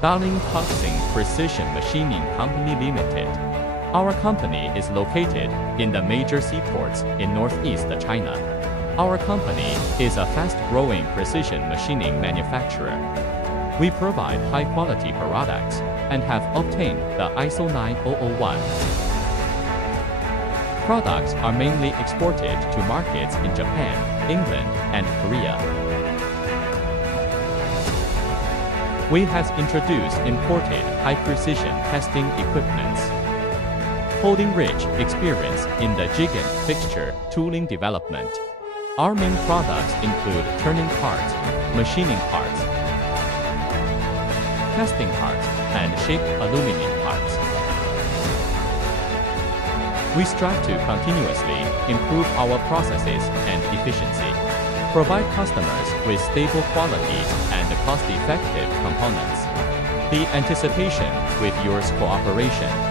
Dalian Puxin Precision Machining Company Limited. Our company is located in the major seaports in northeast China. Our company is a fast-growing precision machining manufacturer. We provide high-quality products and have obtained the ISO 9001. Products are mainly exported to markets in Japan, England, and Korea. We have introduced imported high-precision testing equipments. Holding rich experience in the jigand fixture tooling development. Our main products include turning parts, machining parts, casting parts, and shaped aluminum parts. We strive to continuously improve our processes and efficiency, provide customers with stable quality and cost-effective components. The anticipation with your cooperation.